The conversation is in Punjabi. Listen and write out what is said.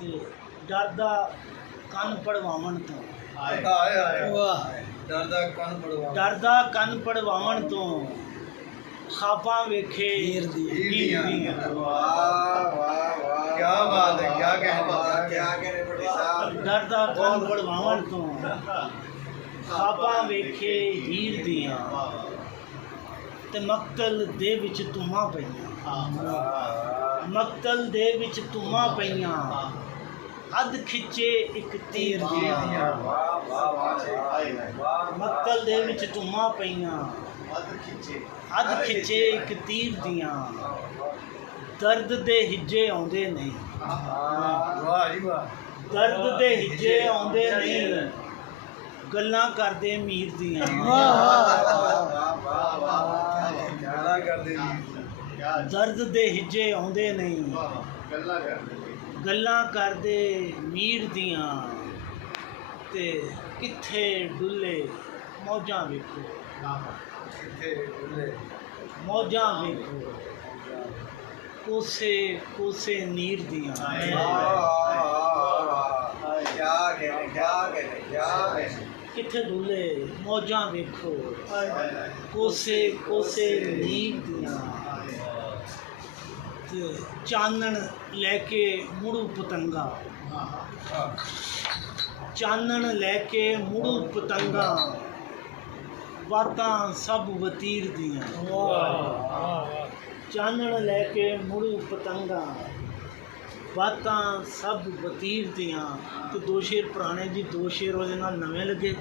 ਤੇ ਡਰਦਾ ਕੰਨ ਪੜਵਾਵਣ ਤੋਂ ਡਰਦਾ ਕੰਨ ਪੜਵਾਵਣ ਤੋਂ ਖਾਬਾਂ ਵੇਖੇ ਹੀਰ ਦੀਆਂ ਡਰਦਾ ਕੰਨ ਪੜਵਾਵਣ ਤੋਂ ਖਾਬਾਂ ਵੇਖੇ ਹੀਰ ਦੀਆਂ ਤੇ ਮਕਤਲ ਦੇ ਵਿੱਚ ਧੂਮਾਂ ਪਈਆਂ ਮਕਤਲ ਦੇ ਵਿੱਚ ਧੂਮਾਂ ਪਈਆਂ ਅੱਧ ਖਿੱਚੇ ਇੱਕ ਤੀਰ ਦੀਆਂ ਮਕਤਲ ਦੇ ਵਿੱਚ ਧੂਮਾਂ ਪਈਆਂ ਅੱਧ ਖਿੱਚੇ ਇੱਕ ਤੀਰ ਦੀਆਂ ਦਰਦ ਦੇ ਹਿੱਜੇ ਆਉਂਦੇ ਨਹੀਂ ਦਰਦ ਦੇ ਹਿੱਜੇ ਆਉਂਦੇ ਨਹੀਂ ਗੱਲਾਂ ਕਰਦੇ ਮੀਰ ਦੀਆਂ ਦਰਦ ਦੇ ਹਿੱਜੇ ਆਉਂਦੇ ਨਹੀਂ ਗੱਲਾਂ ਕਰਦੇ ਮੀਰ ਦੀਆਂ ਤੇ ਕਿੱਥੇ ਡੁੱਲੇ ਮੌਜਾਂ ਵੇਖੋ ਮੌਜਾਂ ਵੇਖੋ ਕੋਸੇ ਕੋਸੇ ਨੀਰ ਦੀਆਂ ਕਿੱਥੇ ਡੁੱਲੇ ਮੌਜਾਂ ਵੇਖੋ ਕੋਸੇ ਕੋਸੇ ਨੀਰ ਦੀਆਂ ਤੇ ਚਾਨਣ ਲੈ ਕੇ ਮੁੜੂ ਪਤੰਗਾ ਚਾਨਣ ਲੈ ਕੇ ਮੁੜੂ ਪਤੰਗਾ ਬਾਤਾਂ ਸਭ ਵਤੀਰ ਦੀਆਂ ਚਾਨਣ ਲੈ ਕੇ ਮੁੜੂ ਪਤੰਗਾ ਬਾਤਾਂ ਸਭ ਵਤੀਰ ਦੀਆਂ। ਤੇ ਦੋ ਸ਼ੇਰ ਪੁਰਾਣੇ ਜੀ, ਦੋ ਸ਼ੇਰ ਉਹਦੇ ਨਾਲ ਨਵੇਂ ਲੱਗੇ।